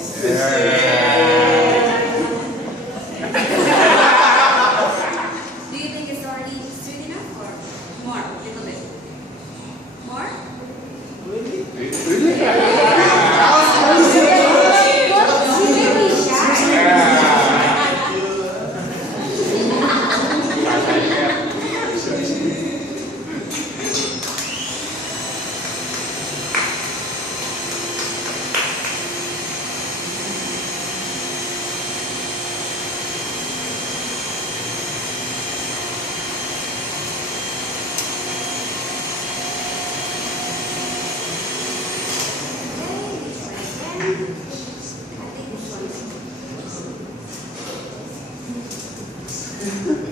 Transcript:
Do you think it's already sweet enough or more? A little bit. More? I think this one.